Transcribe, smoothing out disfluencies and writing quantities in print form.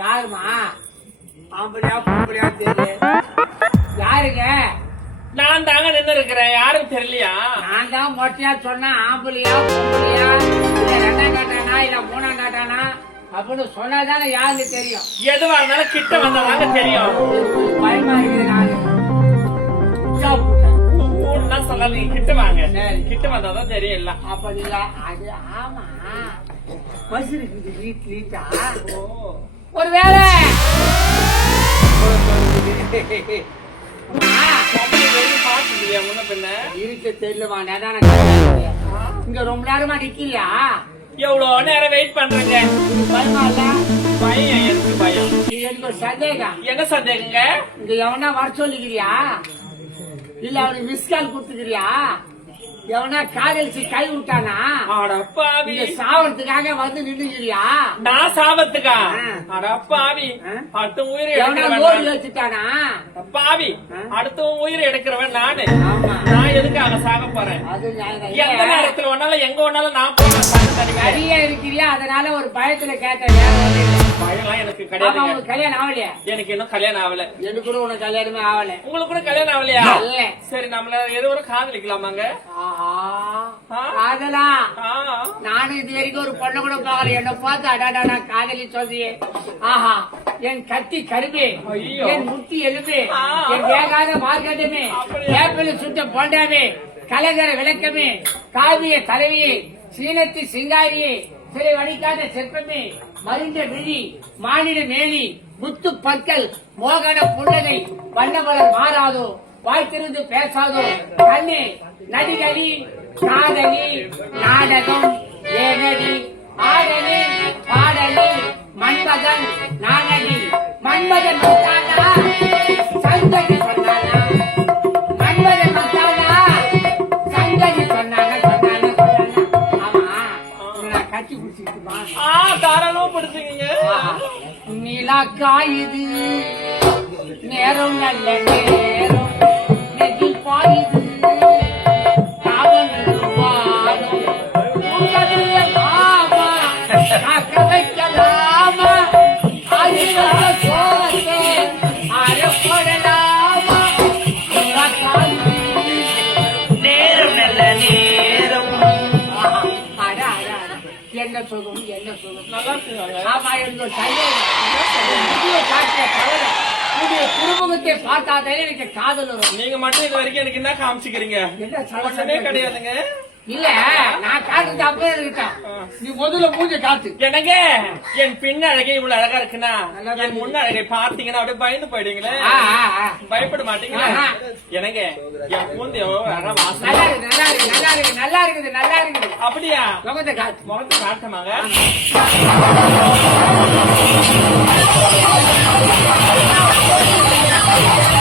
யாருமா? ஆம்பளையா பொம்பளையா தெரியல. யாருங்க? நான் தாங்க நின்று இருக்கிறேன். யாரும் தெரியலையா? நான் தான் மொட்டையா சொன்னா ஆம்பளையா பொம்பளையா இல்ல ரெண்டாம் காட்டானா இல்ல மூணாம் காட்டானா அப்படின்னு சொன்னாதானே யாருன்னு தெரியும். எதுவா இருந்தாலும் கிட்ட வந்தாதாங்க தெரியும். பயமா இருக்குது. நானு சொல்ல நீங்க கிட்ட வாங்க. சரி. கிட்ட வந்தாதான் தெரியும். இல்ல அப்ப நீங்க அது ஆமா பஸ் இருக்குது வீட்லீட்டா ஒருவேளை முன்ன பின்ன இருக்க தெரியலமா நேதான இங்க ரொம்ப நேரமா நிக்கிறியா? எவ்வளவு நேரம் வெயிட் பண்றேங்க. பயமா இல்ல? பயம் எனக்கு பயம். இது எனக்கு ஒரு சந்தேகம். என்ன சந்தேகங்க? இங்க எவனா வர சொல்லிக்கிறியா இல்ல அவனுக்கு மிஸ் கால் கொடுத்துக்கிறியா? எவனா காதலிச்சு கை விட்டானா? அடப்பாவி, சாவறதுக்காக வந்து நின்னுக்கிறியா? நான் சாவத்துக்கா? அடப்பாவி, அடுத்த உயிரை எடுக்கிறவன் வச்சுட்டானா? பாவி, அடுத்த உயிரை எடுக்கிறவன் நானு. நான் எதுக்காக சாக போறேன்? எந்த நேரத்துல ஒன்னாலும் எங்க ஒன்னாலும் நான் போறேன். நிறைய இருக்கிறியா அதனால ஒரு பயத்துல கேட்டேன். பயம்லாம் எனக்கு கிடையாது. கல்யாணம் ஆகலையா? எனக்கு இன்னும் கல்யாணம் ஆகல. எனக்கு கூட உனக்கு கல்யாணமே ஆகல. உங்களுக்கு கூட கல்யாணம் ஆகலையா? இல்ல. சரி, நம்மள ஏதோ ஒரு காதலிக்கலாமாங்க? காதலா? நானும் இது வரைக்கும் ஒரு பொண்ணு கூட பார்க்கல. என்ன பார்த்து அடாடா காதலி சொல்றியே. ஆஹா, என் கத்தி கருவே, என் முட்டி எலும்பே, என் வேகாத மார்க்கெட்டுமே, ஏப்பிள் சுட்ட போண்டாமே, கலகர விளக்கமே, காவிய தலைவியே, சீனத்தி சிங்காரியே, சிலை வடிக்காத சிற்பமே, மருந்த விழி, மாநில மேலி, முத்து பற்கள், மோகன புன்னகை, வண்ணமலர் மாறாதோ, வாய்த்திருந்து பேசாதோ, கண்ணே நடிகரி, காதலி, நாடகம், ஏனடி, ஆடலி, பாடலி, மன்மதன், நானடி, மன்மதன் மத்தானா, சங்கதி சொன்னானா, மன்மதன் மத்தானா, சங்கதி சொன்னானா, சொன்னானா, சொன்னானா. ஆமா, நான் கட்டி குடிச்சுக்கிட்டுமா? தாராளமா படுத்துங்க. நிலா காயுது, நேரம் நல்ல நேரம், நெகில் பாயுது, என்ன சொல்லும் என்ன சொல்லும்? நல்லா இருக்குங்க. ஆமா, என்னோட குடும்பத்தை பார்த்தாதே எனக்கு காதல் வரும். நீங்க மட்டும் இது வரைக்கும் எனக்கு என்ன காமிச்சுக்கிறீங்க? ஒண்ணுமே கிடையாதுங்க. இல்ல, நான் காட்டுறது அப்பவே இருக்கேன். நீ முதல்ல மூஞ்ச காட்டு. எனக்கு என் பின்ன அழகே இவ்வளவு அழகா இருக்குன்னா என் முன்ன அழகை பார்த்தீங்கன்னா அப்படியே பயந்து போயிடுவீங்களே. பயப்பட மாட்டீங்களா? எனக்கு என் பூந்து எவ்வளவு அழகா வாசம். நல்லா இருக்கு, நல்லா இருக்கு, நல்லா இருக்கு, நல்லா இருக்குது, நல்லா இருக்குது. அப்படியா? முகத்தை காட்டு. முகத்தை காட்டமாங்க. ஆ